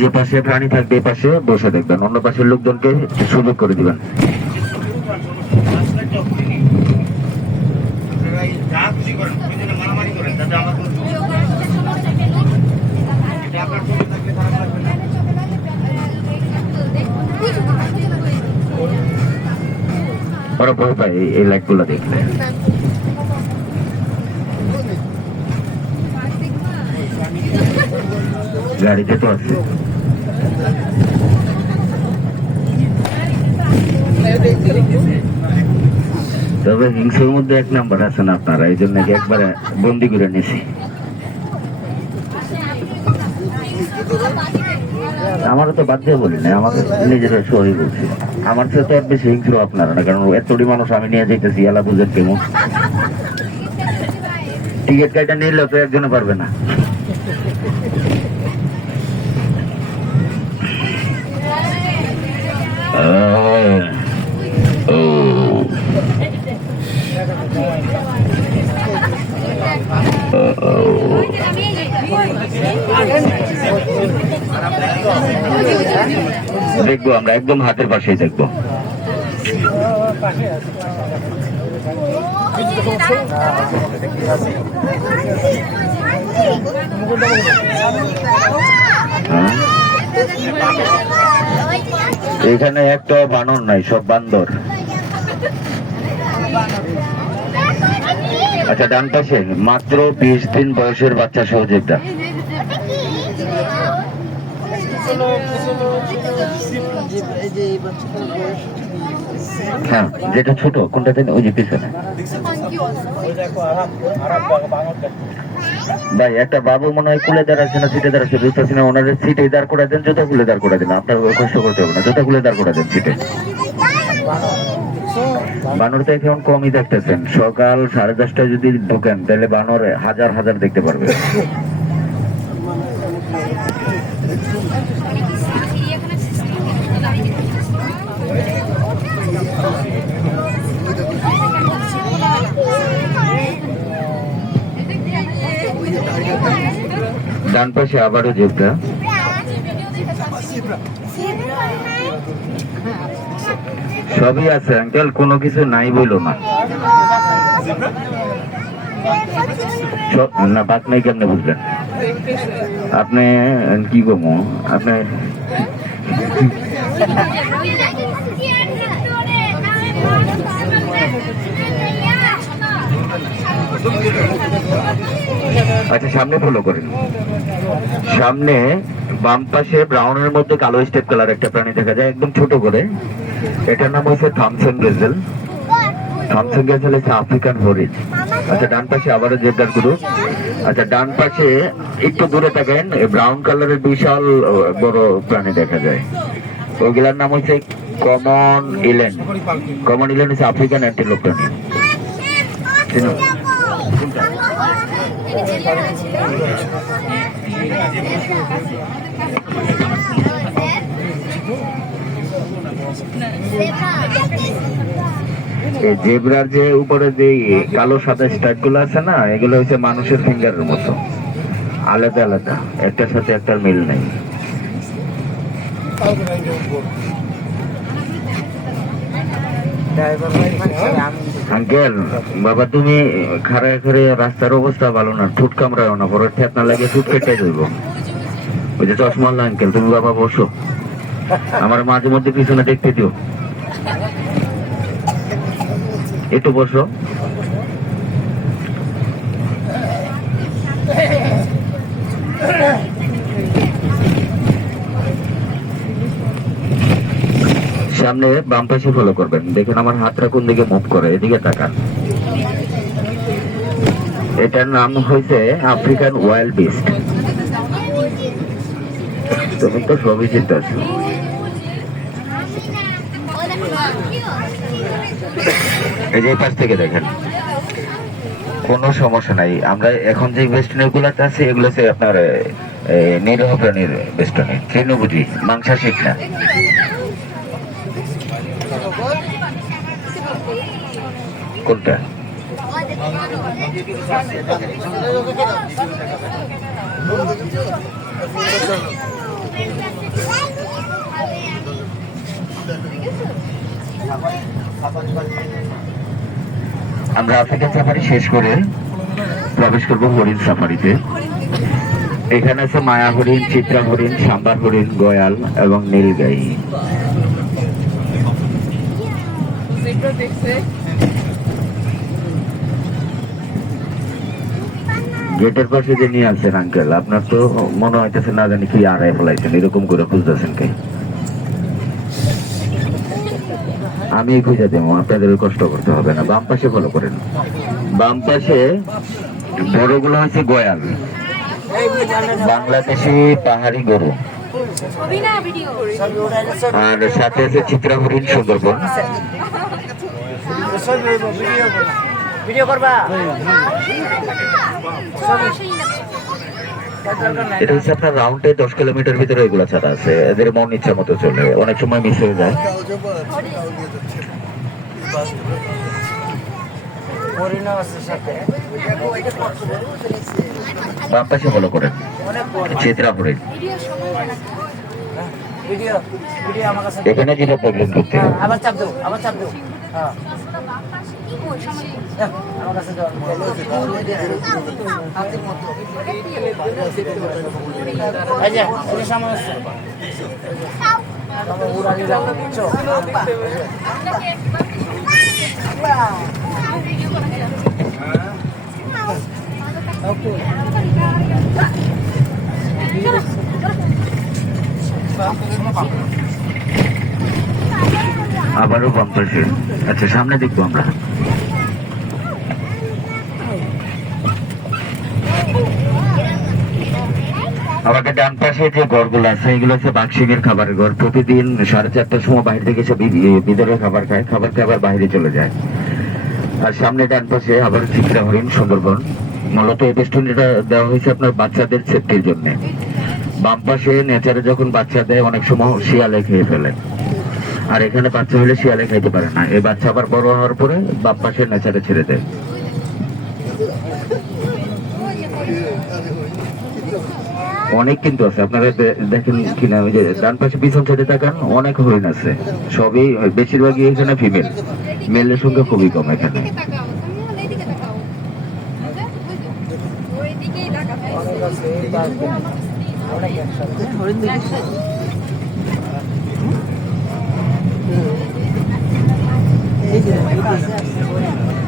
যে পাশে প্রাণী থাকবে এই পাশে বসে দেখবেন, অন্য পাশের লোকজনকে সুযোগ করে দিবেন। ওরা ভয় পায় এই লাইট গুলো দেখলে। গাড়িতে তো আছে। তবে হিংসের মধ্যে এক নাম্বার আছেন আপনারা, এই জন্য একবারে বন্দি করে নিয়েছি। আমারও তো বাদ দিয়ে বলি না, আমাকে নিজেরা সহি বলছি। আমার সাথে তো আর বেশি হিংস্র আপনারা না, কারণ এতটি মানুষ আমি নিয়ে যেতেছি, এলা বুঝেন কেমন। টিকিট কাইটা নিলেও তো একজনে পারবে না। দেখবো আমরা একদম হাতের পাশেই দেখবো। এখানে একটা বানর নাই, সব বান্দর। আচ্ছা, ডান পাশে মাত্র 20 দিন বয়সের বাচ্চা সহযোগিতা। হ্যাঁ, যেটা ছোট কোনটা দেন, ওই যে পিছনে। ভাই একটা বাবু মনে হয় কুলে দাঁড়াচ্ছে না সিটে দাঁড়াচ্ছে, বুঝতেছি না। ওনার সিটে দাঁড় করে দেন, জুতা খুলে দাঁড় করে দেন, আপনার কষ্ট করতে হবে না। জুতা খুলে দাঁড় করে দেন সিটে। বানর তো এখন কমই দেখতেছেন, সকাল 10:30টায় যদি ঢোকেন তাহলে বানর হাজার হাজার দেখতে পারবে। ডান পাশে আবারও জেব্রা। সবই আছে আঙ্কেল, কোনো কিছু নাই বইলো না। না বাক নাই কেমনে বুঝলেন আপনি? কি বলবো আপনি? আচ্ছা, সামনে ফলো করেন। সামনে বাম পাশে ব্রাউনের মধ্যে কালো স্টেপ কালার একটা প্রাণী দেখা যায়, একদম ছোট করে। এটার নাম হচ্ছে থমসন গেজেল। থমসন গেজেল হচ্ছে আফ্রিকান হরিণ। আচ্ছা, ডান পাশে আবারও জেব্রার গ্রুপ। আচ্ছা, ডান পাশে একটু দূরে থাকেন, ব্রাউন কালারের বিশাল বড় প্রাণী দেখা যায়। ওইগুলার নাম হচ্ছে কমন ইল্যান্ড। কমন ইল্যান্ড হচ্ছে আফ্রিকান অ্যান্টিলোপ প্রাণী। জেব্রার যে উপরে যে কালো সাদা স্ট্রাইপ গুলো আছে না, এগুলো হচ্ছে মানুষের ফিঙ্গারের মতো, আলাদা আলাদা, একটার সাথে একটার মিল নেই। আঙ্কেল বাবা, তুমি খাড়ায় খাড়ে রাস্তার অবস্থা ভালো না, ঠুট কামড়াও না, পরে ঠেপ না লাগে ঠুট কেটে দেব। ওই যে চশমা আঙ্কেল, তুমি বাবা বসো, আমার মাঝে মধ্যে পিছনে দেখতে দিও। একটু বসো। সামনে বাম পাশে ফলো করবেন, দেখেন আমার হাতটা কোন দিকে মুভ করে, এদিকে তাকান। এটার নাম হয়েছে আফ্রিকান ওয়াইল্ড বিস্ট। তুমি তো সবই চিন্তা আছো। এই যে পাশ থেকে দেখেন, কোনো সমস্যা নাই। আমরা এখন যে বেষ্টনী গুলাতে আছে এগুলো হচ্ছে আপনার নিরীহ প্রাণীর বেষ্টনী, তৃণভোজী, মাংসাশী না। কোনটা? আমরা আফ্রিকান সাফারি শেষ করে প্রবেশ করবো হরিণ সাফারিতে। এখানে আছে মায়া হরিণ, চিত্রা হরিণ, সাম্বার হরিণ, গয়াল এবং নীলগাই। গেটের পাশে যে নিয়ে আসছেন আঙ্কেল, আপনার তো মনে হইতেছে না জানি কি আড়াই ফেলাইছেন, এরকম করে খুঁজতেছেন কে? আমি খুঁজে দেবো, আপনাদের কষ্ট করতে হবে না। বাম পাশে ফলো করেন। বাম পাশে বড়গুলো হচ্ছে গয়াল, বাংলাদেশি পাহাড়ি গরু, আর সাথে আছে চিত্রা হরিণ, সুন্দরবন। এটা হচ্ছে আপনার রাউন্ডে 10 কিলোমিটার ভিতরে এগুলো ছাড়া আছে। এদের মন ইচ্ছা মতো চলে, অনেক সময় মিস হয়ে যায়। বাম পাশে ফলো করেন, চিত্রা হরিণ। এখানে যেটা প্রবলেম করতে আবার চাপ দেবো, আবার চাপ দেবো। আবারও বাম পাশে। আচ্ছা, সামনে দেখবো আমরা। আমাদের ডান পাশে যে ঘরগুলো আছে এগুলো হচ্ছে বাঘসিংহের খাবারের ঘর। প্রতিদিন 4:30টার সময় বাইরে থেকে সব ভিতরে খাবার খায়, খাবার খেয়ে আবার বাইরে চলে যায়। আর সামনে ডান পাশে আবার চিত্রা হরিণ, সুন্দরবন। মূলত এই বেষ্টনীটা দেওয়া হয়েছে আপনার বাচ্চাদের সেফটির জন্য। বাম পাশে নেচারে যখন বাচ্চা দেয় অনেক সময় শিয়ালে খেয়ে ফেলে, আর এখানে বাচ্চা হলে শিয়ালে খাইতে পারে না। এই বাচ্চা আবার বড় হওয়ার পরে বাম পাশে নেচারে ছেড়ে দেয়। অনেক কিন্তু আছে, আপনারা দেখেন কিনা, ওই যে ডান পাশে পিছন সাইডে তাকান, অনেক হরিণ আছে। সবই বেশিরভাগই এখানে ফিমেল, মেলের সংখ্যা খুবই কম এখানে।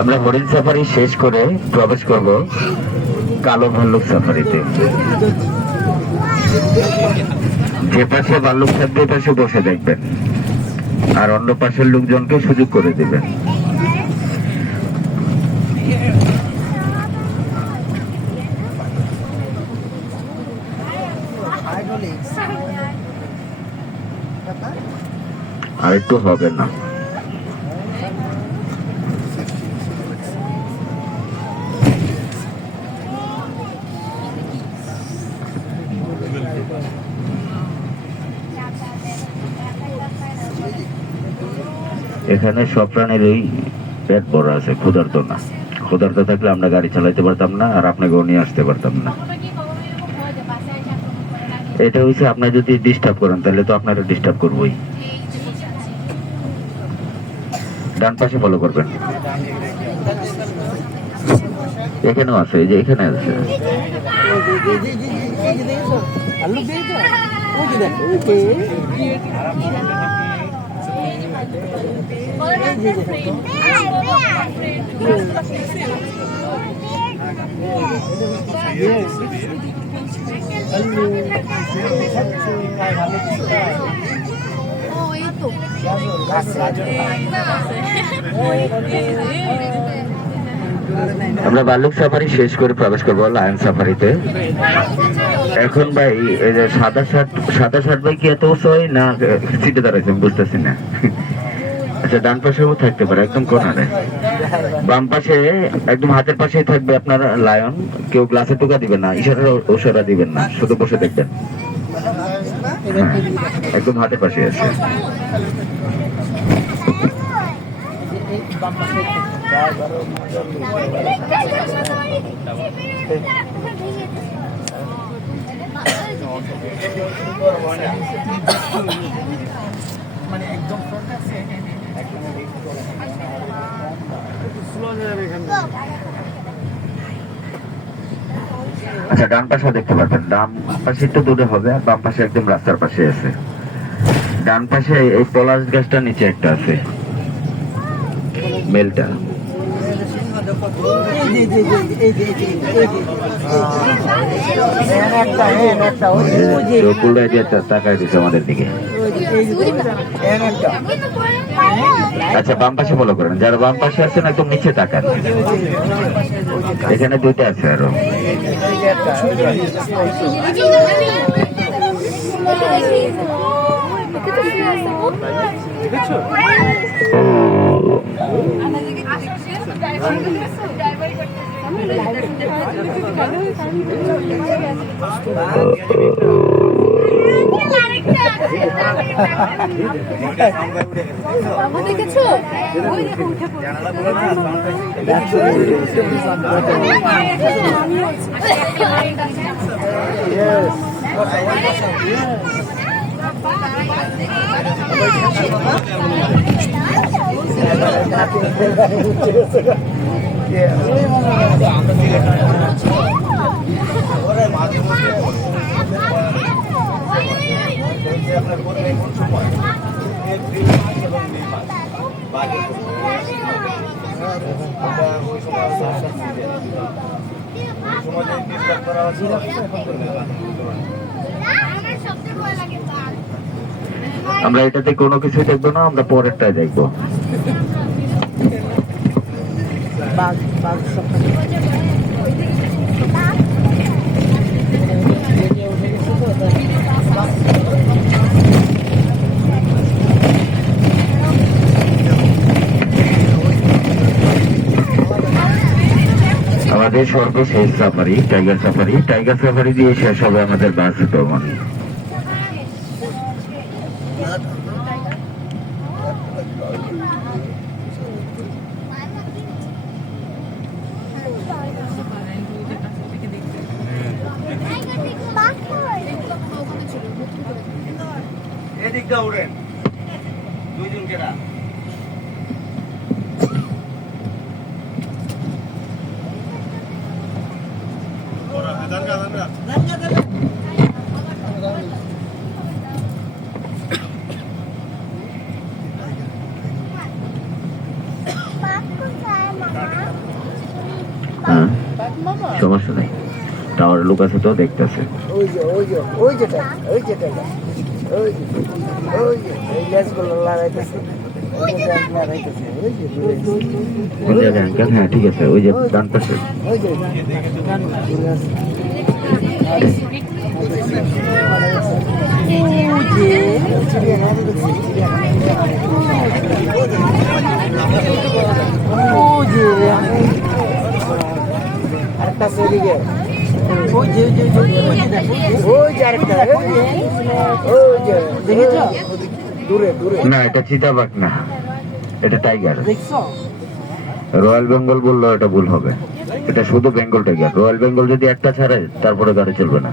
আমরা হরিণ সাফারি শেষ করে প্রবেশ করব কালো ভাল্লুক সাফারিতে। যে পাশে ভাল্লুক থাকবে পাশে বসে দেখবেন, আর অন্য পাশের লোকজনকে সুযোগ করে দেবেন। আর একটু হবে না। এখানে সব প্রাণীরই পেট বড় আছে, ক্ষুধার্ত না। ক্ষুধার্ত থাকলে আমরা গাড়ি চালাইতে পারতাম না, আর আপনাকেও নিয়ে আসতে পারতাম না। এটা হচ্ছে আপনার যদি ডিস্টার্ব করেন তাহলে তো আপনারা ডিস্টার্ব করবোই। ডান পাশে ফলো করবেন। এখানেও আছে, এই যে এখানে আছে। আমরা ভাল্লুক সাফারি শেষ করে প্রবেশ করবো লায়ন সাফারিতে। এখন ভাই এই যে সাদা শার্ট ভাই কি এত উৎসাহী না সিটে দাঁড়াইছে বুঝতেছি না। আচ্ছা, ডান পাশেও থাকতে পারে, একদম কোনারে। বাম পাশে একদম হাতের পাশেই থাকবে আপনার লায়ন। কেউ গ্লাসে টোকা দিবেন না, ইশারা দিবেন না, শুধু বসে দেখবেন। হ্যাঁ, একদম হাতের পাশে আছে। মানে একদম আচ্ছা, ডান পাশে দেখতে পাচ্ছেন, ডান পাশে একটু দূরে হবে, আর বাম পাশে একদম রাস্তার পাশে আছে। ডান পাশে এই পলাশ গাছটা নিচে একটা আছে, মেলটা। তাকাই দিচ্ছে আমাদের দিকে। আচ্ছা, বাম পাশে ফলো করেন, যারা বাম পাশে আছেন একদম নিচে তাকান। এখানে দুইটা আছে আরো। দেখেছো আমরা এটাতে কোনো কিছু দেখবো না, আমরা পরেরটাই দেখবো। আমাদের সর্বশেষ safari tiger safari. Tiger safari দিয়ে শেষ হবে আমাদের বাস ভ্রমণ। এদিকটা উড়েন দুইজন কেনা সমস্যা নেই, টাওয়ার লোক আছে তো দেখতেছে। হ্যাঁ ঠিক আছে, ওই যে ডান পাশে। না, এটা চিতাবাঘ না, এটা টাইগার। রয়্যাল বেঙ্গল বললো এটা ভুল হবে, এটা শুধু বেঙ্গল টাইগার। রয়্যাল বেঙ্গল যদি একটা ছাড়ে তারপরে গাড়ি চলবে না।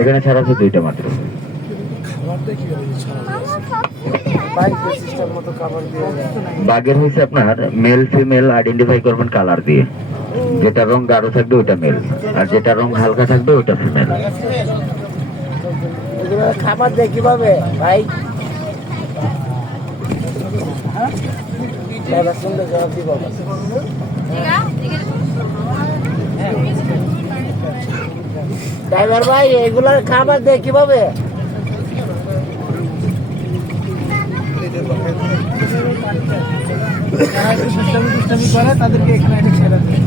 এখানে ছাড়া আছে দুইটা মাত্র। বাঘের হয়েছে আপনার মেল ফিমেল আইডেন্টিফাই করবেন কালার দিয়ে। যেটা রং গাঢ় থাকবে ওইটা মেল, আর যেটা রং হালকা থাকবে ওইটা ফিমেল। খাবার দেয় কিভাবে ভাই? সুন্দর জবাব দিব। ড্রাইভার ভাই, এগুলার খাবার দেয় কিভাবে? করে তাদেরকে এখানে ছেড়ে দেয়।